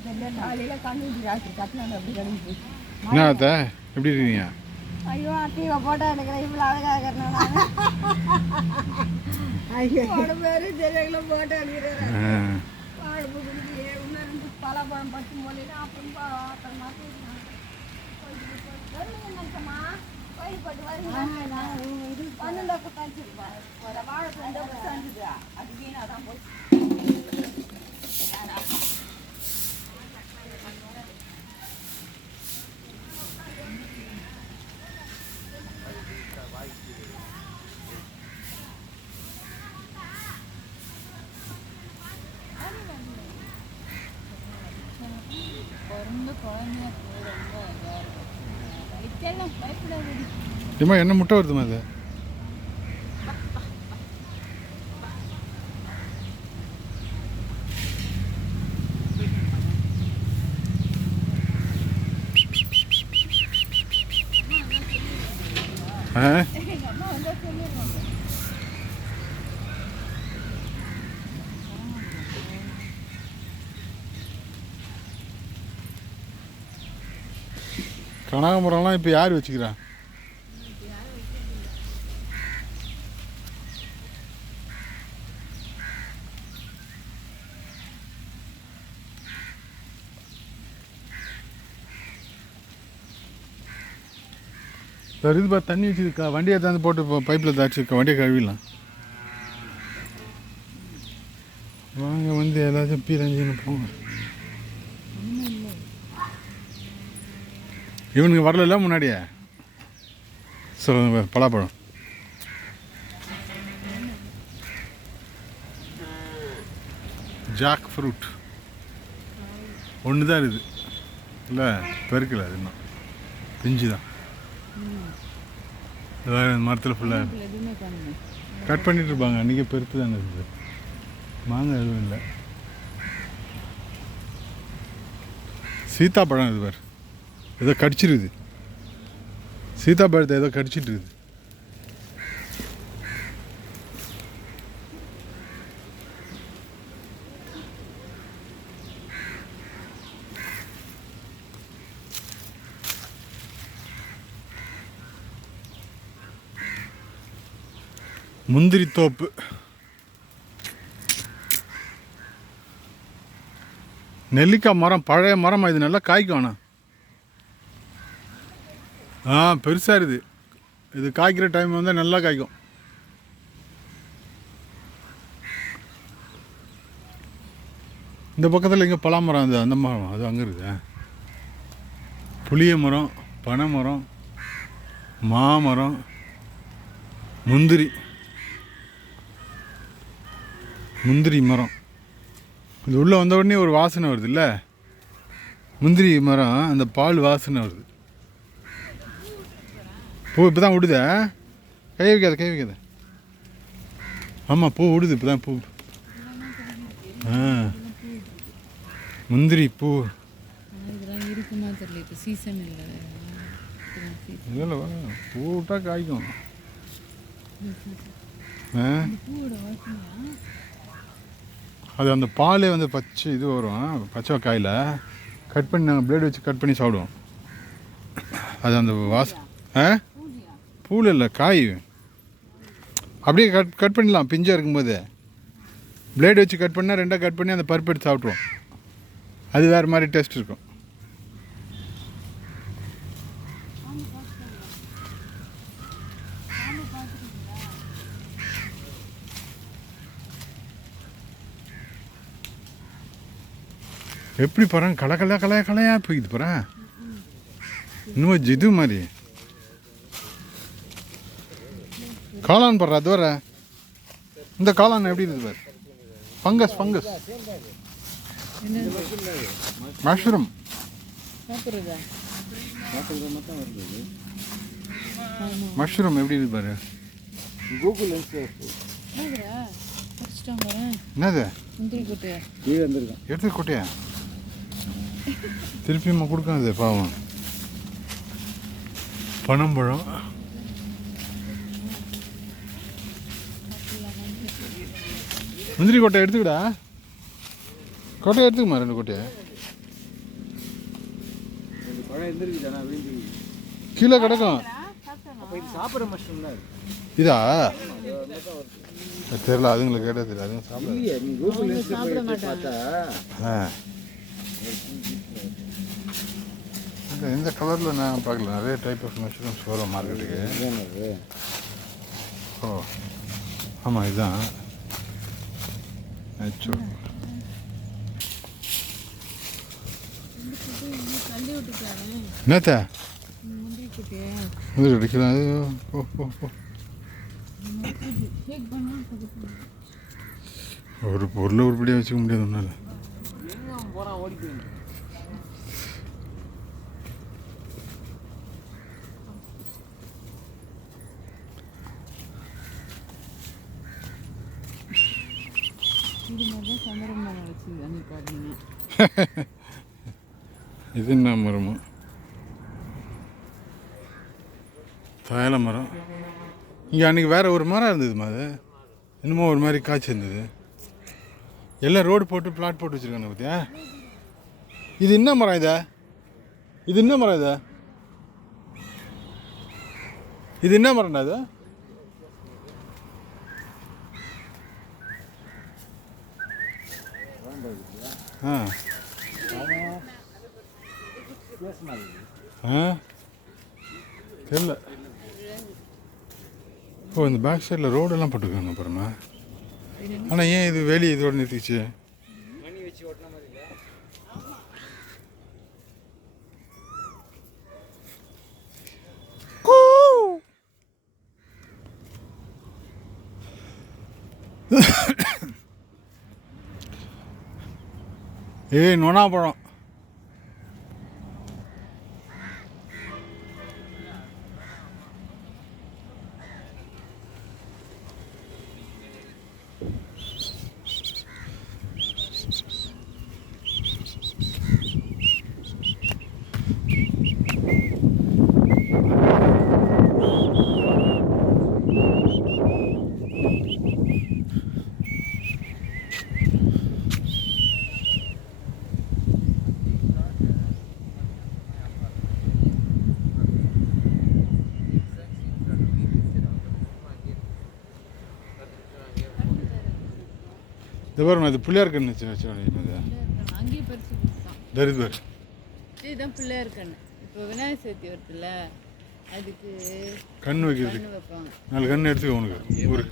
தெரியல காலையில் கண்ணு ராத்திரி கட்டினாங்க அப்படி கிடந்து என்ன அத்தை? எப்படி இருக்கீங்க? ஐயோ அத்தையை போட்டோ எடுக்கிறேன் இவ்வளோ அழகாக இருக்கிறேன் ஐயோ. பேர் தெரியல போட்டோ எடுக்கிறேன். ஆ. வாழ்வு குடிக்கலையே. இன்னும் பலாப்பழம் பத்து மொழியில அப்புறம் அப்புறமா பன்னெண்டா குத்தாச்சிருப்பா ஒரு வாழைப்பழம் ரெண்டு குத்தாஞ்சுது அது வீணாக தான் போச்சு. ஏம்மா என்ன முட்டை வருதுமா அது ஆ எங்கள் அம்மா வந்தால் சொல்லிடுவாங்க கனகாமரம்லாம் இப்போ யார் வச்சுக்கிறா? சார் இது பார்த்து தண்ணி வச்சுருக்கா? வண்டியை தாந்து போட்டு இப்போ பைப்பில் தாச்சிருக்கா வண்டியை கழுவிடலாம். வாங்க வந்து ஏதாச்சும் பீரஞ்சின்னு போங்க. இவனுக்கு வரல முன்னாடியே? சொல்லுங்க பலாப்பழம். ஜாக் ஃப்ரூட் ஒன்று தான் இருக்குது இல்லை பெருக்கல அது இன்னும். பிஞ்சு தான் மரத்தில் ஃபுல்லாக கட் பண்ணிட்டு இருப்பாங்க. அன்றைக்கி பெருத்து தானே இருக்குது மாங்காய் எதுவும் இல்லை. சீத்தாப்பழம் இது பேர். ஏதோ கடிச்சிருக்குது சீத்தாப்பழத்தை ஏதோ கடிச்சிட்டு இருக்குது. முந்திரி தோப்பு. நெல்லிக்காய் மரம் பழைய மரம்? இது நல்லா காய்க்கும் ஆனால் ஆ பெருசாக இருக்குது. இது காய்க்கிற டைம் வந்து நல்லா காய்க்கும். இந்த பக்கத்தில் இங்கே பலாமரம் அது அந்த மரம் அது அங்கே இருக்குது? புளிய மரம் பனை மரம் மாமரம் முந்திரி. முந்திரி மரம். இது உள்ளே வந்த உடனே ஒரு வாசனை வருது இல்லை? முந்திரி மரம் அந்த பால் வாசனை வருது. பூ இப்போ தான் விடுதா கை வைக்காத கை வைக்காத. ஆமாம் பூ விடுது இப்போ தான் பூ. ஆ. முந்திரி பூ. இல்லை. பூ விட்டா காய்க்கும். அது அந்த பாலே வந்து பச்சை இது வரும் பச்சை காயில் கட் பண்ணி நாங்கள் பிளேட் வச்சு கட் பண்ணி சாப்பிடுவோம். அது அந்த வாசம் ஆ? பூவில் இல்லை காய். அப்படியே கட் கட் பண்ணிடலாம் பிஞ்சாக இருக்கும்போது. பிளேடு வச்சு கட் பண்ணால் ரெண்டாக கட் பண்ணி அந்த பருப்பு எடுத்து சாப்பிட்ருவோம் அது வேறு மாதிரி டேஸ்ட் இருக்கும். எப்படி போகிறேன் கலை கலையா கலையா கலையா போய்க்குது போகிறேன் இன்னும் ஜிது மாதிரி. காளான் போடுற அது வர இந்த காளான் எப்படி இருக்குது பாரு? ஃபங்கஸ் ஃபங்கஸ் மஷ்ரூம் மஷ்ரூம் எப்படி இருக்குது பாரு? கூகுள் என்னது? எடுத்து கொட்டியா? திருப்பியுமா கொடுக்காது பாவம். பனம்பழம். முந்திரி கொட்டை எடுத்துக்கடா. கொட்டை எடுத்துக்கமா ரெண்டு கொட்டையை? கீழே கிடக்கும். இது? தெரியல அதுங்களுக்கு கேட்டால் தெரியல அதுங்க சாப்பிட இந்த- கலரில் நான் பார்க்கல நிறைய டைப் ஆஃப் மஷ்ரூம்ஸ் வரும் மார்க்கெட்டுக்கு. ஓ ஆமாம் இதுதான் அச்சோ. என்னத்த? முந்திரி அடிக்கலாம் ஷேக் பண்ணா ஒரு பொருளை உருப்படியாக வச்சுக்க முடியாது ஒன்றால் இது என்ன மரமோ தாயல மரம் இங்கே அன்றைக்கி வேறு ஒரு மரம் இருந்ததுமா அது என்னமோ ஒரு மாதிரி காய்ச்சி இருந்தது எல்லாம் ரோடு போட்டு பிளாட் போட்டு வச்சுருக்காங்க பார்த்தியா இது என்ன மரம் இதா இது என்ன மரம் இதா இது என்ன மரம்டா இது தெரியல ஓ இந்த பேக் சைடில் ரோடெல்லாம் போட்டுருக்காங்க அப்புறமா ஆனால் ஏன் இது வேலி இதோட நிறுத்திச்சு ஏய் நொனா பழம். இது பாருமா இது பிள்ளையார் கண்ணு வச்சு வச்சு இது அங்கேயே பறிச்சு கொடுத்தான் தரித்வர் இதுதான் பிள்ளையார் கண்ணு. இப்போ விநாயகர் சதுர்த்தி வருதுல்ல அதுக்கு கண் வைக்கிறதுக்கு. நாலு கண் எடுத்துக்கோ உனக்கு. ஒரு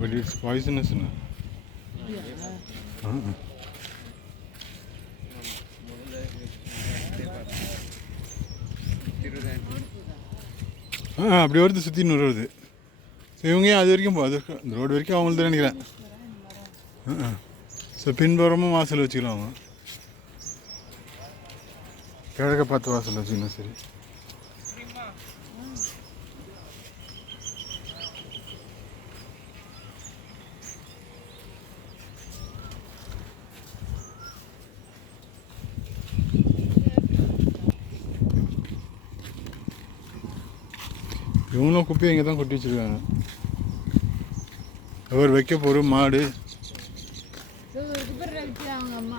பட் இட்ஸ் பாய்சனஸ் ஆ அப்படி வருது சுற்றி இன்னொரு வருது. இவங்க அது வரைக்கும் அது இந்த ரோடு வரைக்கும் அவங்களுக்கு தான் நினைக்கிறேன். ஸோ பின்புறமும் வாசல் வச்சுக்கலாமா கிழக்க பார்த்து வாசல் வச்சுக்கணும் சரி. இவங்களும் குப்பையை இங்கே தான் கொட்டி வச்சிருக்காங்க. அவர் வைக்க போகிற மாடு ஸோ ஒரு குப்பர் வச்சு அவங்க அம்மா